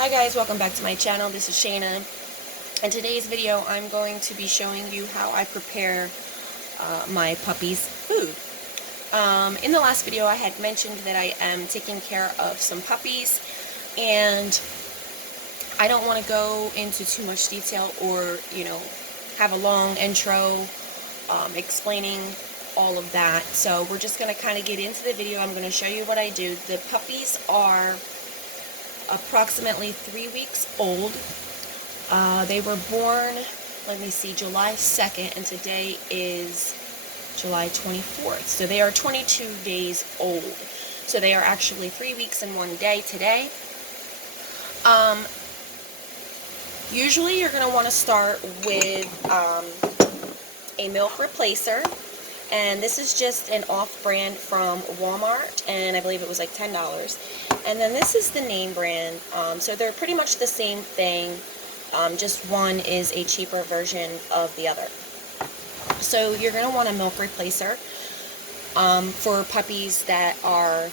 Hi guys, welcome back to my channel. This is Shayna. In today's video, I'm going to be showing you how I prepare my puppy's food. In the last video, I had mentioned that I am taking care of some puppies, and I don't want to go into too much detail or, have a long intro explaining all of that. So we're just going to kind of get into the video. I'm going to show you what I do. The puppies are approximately 3 weeks old. They were born, let me see, July 2nd, and today is July 24th. So they are 22 days old. So they are actually 3 weeks and 1 day today. Usually you're going to want to start with a milk replacer. And this is just an off-brand from Walmart, and I believe it was like $10. And then this is the name brand, so they're pretty much the same thing, just one is a cheaper version of the other. So you're going to want a milk replacer for puppies that are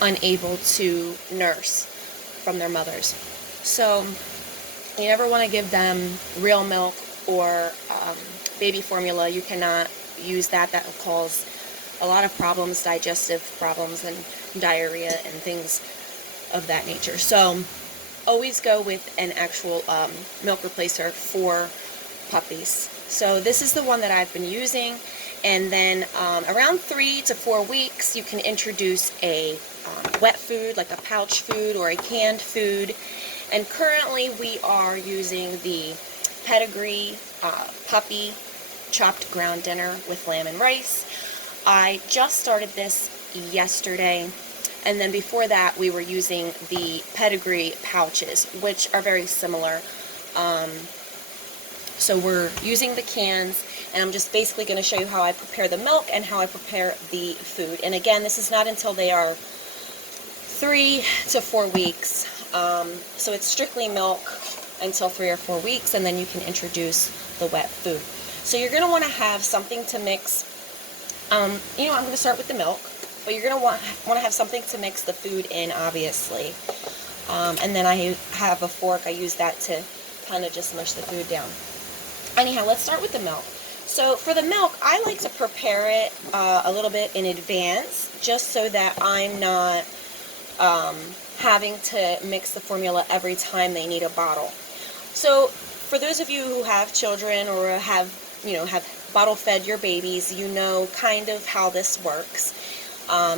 unable to nurse from their mothers. So you never want to give them real milk or baby formula. You cannot use that. That will cause a lot of problems, digestive problems and diarrhea and things of that nature. So always go with an actual milk replacer for puppies. So this is the one that I've been using, and then around 3 to 4 weeks you can introduce a wet food, like a pouch food or a canned food. And currently we are using the Pedigree puppy chopped ground dinner with lamb and rice. I just started this yesterday, and then before that we were using the Pedigree pouches, which are very similar. So we're using the cans, and I'm just basically going to show you how I prepare the milk and how I prepare the food. And again, this is not until they are 3 to 4 weeks, so it's strictly milk until 3 or 4 weeks, and then you can introduce the wet food. So you're going to want to have something to mix. I'm going to start with the milk, but you're going to want to have something to mix the food in, obviously. And then I have a fork. I use that to kind of just mush the food down. Anyhow, let's start with the milk. So for the milk, I like to prepare it a little bit in advance, just so that I'm not having to mix the formula every time they need a bottle. So for those of you who have children or have bottle fed your babies, you know kind of how this works.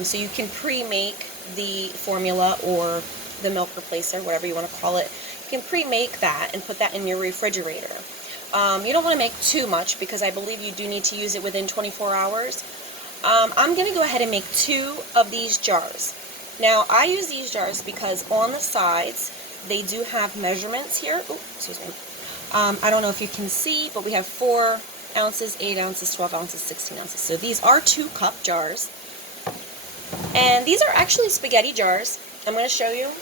So you can pre-make the formula or the milk replacer, whatever you want to call it. You can pre-make that and put that in your refrigerator. You don't want to make too much, because I believe you do need to use it within 24 hours. I'm going to go ahead and make 2 of these jars. Now, I use these jars because on the sides they do have measurements here. Oh, excuse me. I don't know if you can see, but we have 4 ounces, 8 ounces, 12 ounces, 16 ounces. So these are 2-cup jars. And these are actually spaghetti jars. I'm going to show you. 1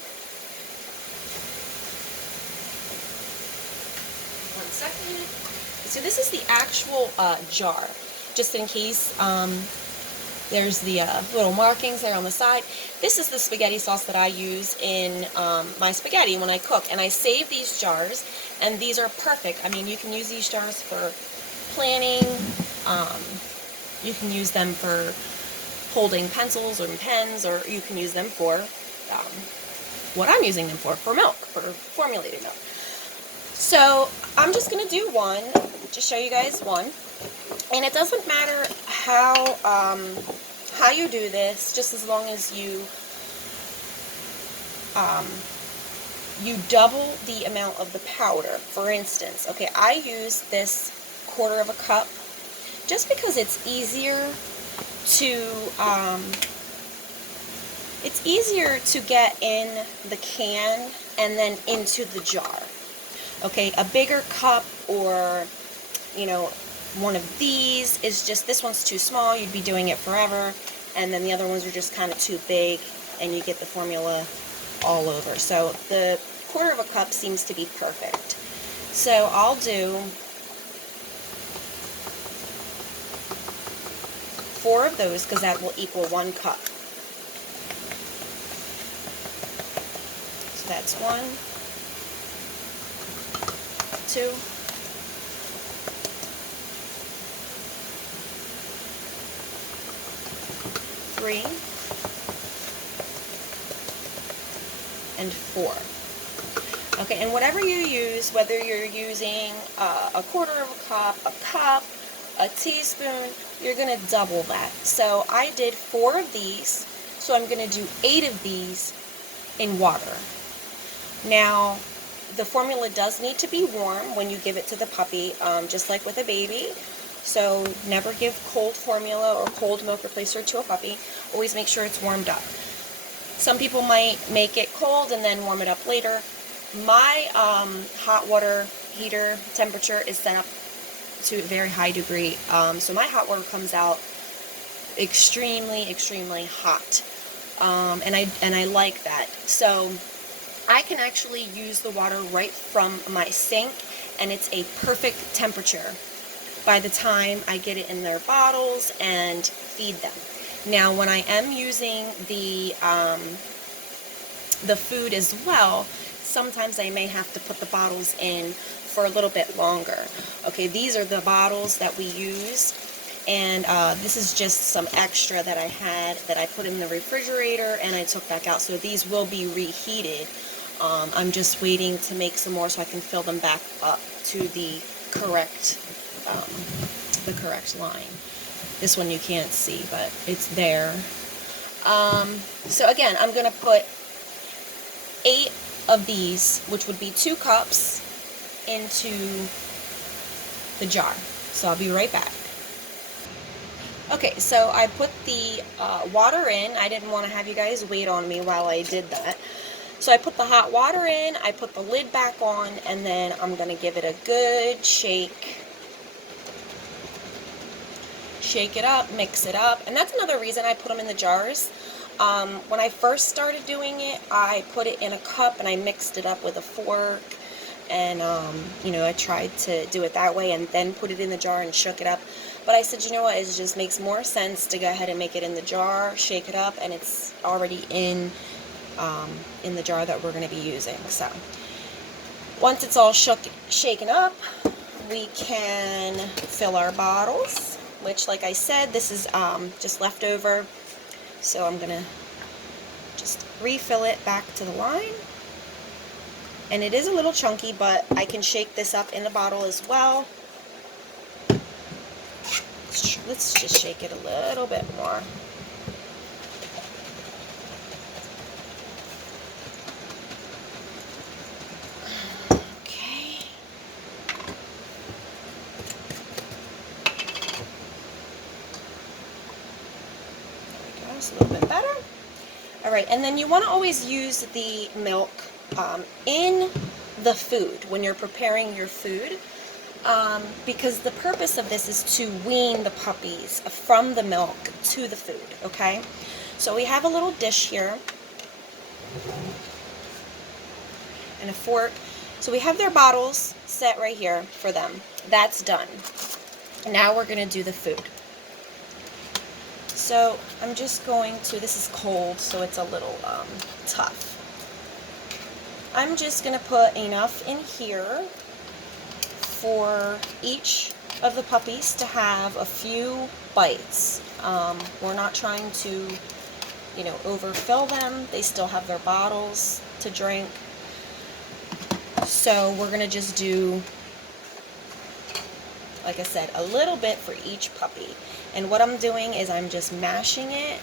second. So this is the actual jar, just in case there's the little markings there on the side. This is the spaghetti sauce that I use in my spaghetti when I cook. And I save these jars, and these are perfect. I mean, you can use these jars for planning. You can use them for holding pencils or pens, or you can use them for what I'm using them for milk, for formulated milk. So I'm just going to do one, just show you guys one. And it doesn't matter how you do this, just as long as you double the amount of the powder. For instance, okay, I use this 1/4 cup just because it's easier to get in the can and then into the jar. Okay, a bigger cup, or one of these is just, this one's too small, you'd be doing it forever, and then the other ones are just kind of too big, and you get the formula all over. So the 1/4 cup seems to be perfect. So I'll do 4 of those, because that will equal 1 cup. That's 1, 2, 3, and 4. Okay, and whatever you use, whether you're using a quarter of a cup, a teaspoon, you're going to double that. So I did 4 of these, so I'm going to do 8 of these in water. Now, the formula does need to be warm when you give it to the puppy, just like with a baby. So never give cold formula or cold milk replacer to a puppy. Always make sure it's warmed up. Some people might make it cold and then warm it up later. My hot water heater temperature is set up to a very high degree, so my hot water comes out extremely, extremely hot, and I like that. So I can actually use the water right from my sink, and it's a perfect temperature by the time I get it in their bottles and feed them. Now, when I am using the food as well, sometimes I may have to put the bottles in for a little bit longer. Okay, these are the bottles that we use, and this is just some extra that I had that I put in the refrigerator and I took back out. So these will be reheated. I'm just waiting to make some more so I can fill them back up to the correct line. This one you can't see, but it's there. So again, I'm going to put 8 of these, which would be 2 cups, into the jar. So I'll be right back. Okay, so I put the water in. I didn't want to have you guys wait on me while I did that. So I put the hot water in, I put the lid back on, and then I'm going to give it a good shake. Shake it up, mix it up, and that's another reason I put them in the jars. When I first started doing it, I put it in a cup and I mixed it up with a fork, and you know, I tried to do it that way and then put it in the jar and shook it up. But I said, you know what, it just makes more sense to go ahead and make it in the jar, shake it up, and it's already in the jar that we're going to be using. So once it's all shaken up, we can fill our bottles, which, like I said, this is just leftover. So I'm going to just refill it back to the line. And it is a little chunky, but I can shake this up in the bottle as well. Let's just shake it a little bit more. Okay. There we go, it's a little bit better. All right, and then you want to always use the milk in the food when you're preparing your food, because the purpose of this is to wean the puppies from the milk to the food, okay? So we have a little dish here and a fork. So we have their bottles set right here for them. That's done. Now we're going to do the food. So I'm just going to, this is cold, so it's a little tough. I'm just going to put enough in here for each of the puppies to have a few bites. We're not trying to, you know, overfill them. They still have their bottles to drink. So we're going to just do, like I said, a little bit for each puppy. And what I'm doing is I'm just mashing it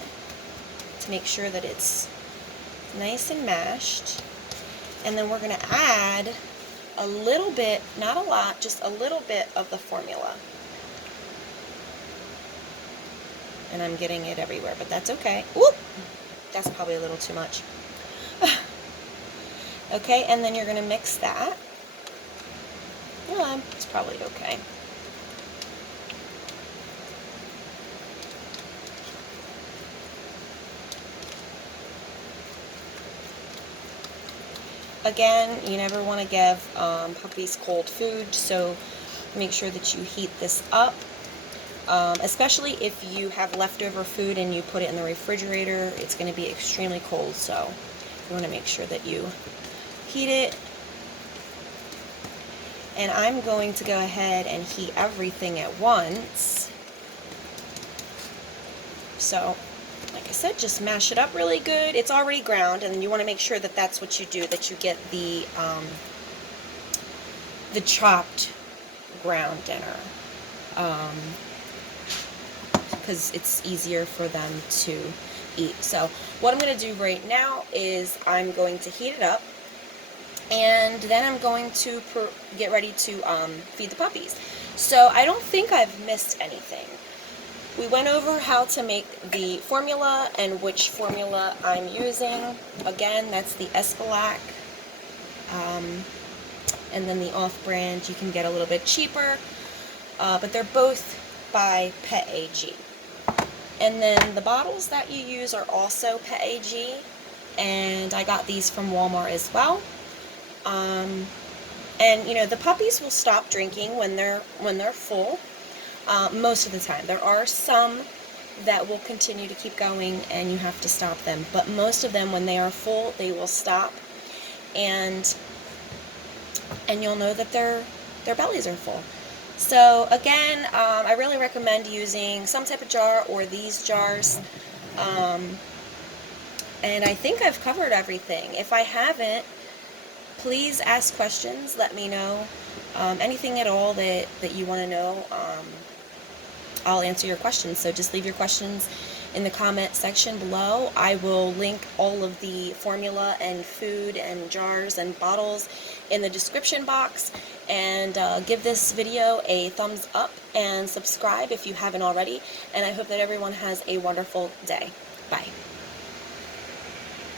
to make sure that it's nice and mashed. And then we're going to add a little bit, not a lot, just a little bit of the formula. And I'm getting it everywhere, but that's okay. Whoop! That's probably a little too much. Okay, and then you're going to mix that. Yeah, it's probably okay. Again, you never want to give puppies cold food, so make sure that you heat this up. Especially if you have leftover food and you put it in the refrigerator, it's going to be extremely cold, so you want to make sure that you heat it. And I'm going to go ahead and heat everything at once. So, like I said, just mash it up really good. It's already ground, and you want to make sure that that's what you do, that you get the chopped ground dinner, because it's easier for them to eat. So what I'm going to do right now is I'm going to heat it up, and then I'm going to get ready to feed the puppies. So I don't think I've missed anything. We went over how to make the formula and which formula I'm using. Again, that's the Espalac, and then the off-brand you can get a little bit cheaper, but they're both by Pet AG. And then the bottles that you use are also Pet AG, and I got these from Walmart as well. And you know, the puppies will stop drinking when they're full. Most of the time. There are some that will continue to keep going and you have to stop them, but most of them, when they are full, they will stop, and you'll know that their bellies are full. So again, I really recommend using some type of jar or these jars, and I think I've covered everything. If I haven't, please ask questions, let me know. Anything at all that you want to know, I'll answer your questions. So just leave your questions in the comment section below. I will link all of the formula and food and jars and bottles in the description box. And give this video a thumbs up and subscribe if you haven't already. And I hope that everyone has a wonderful day.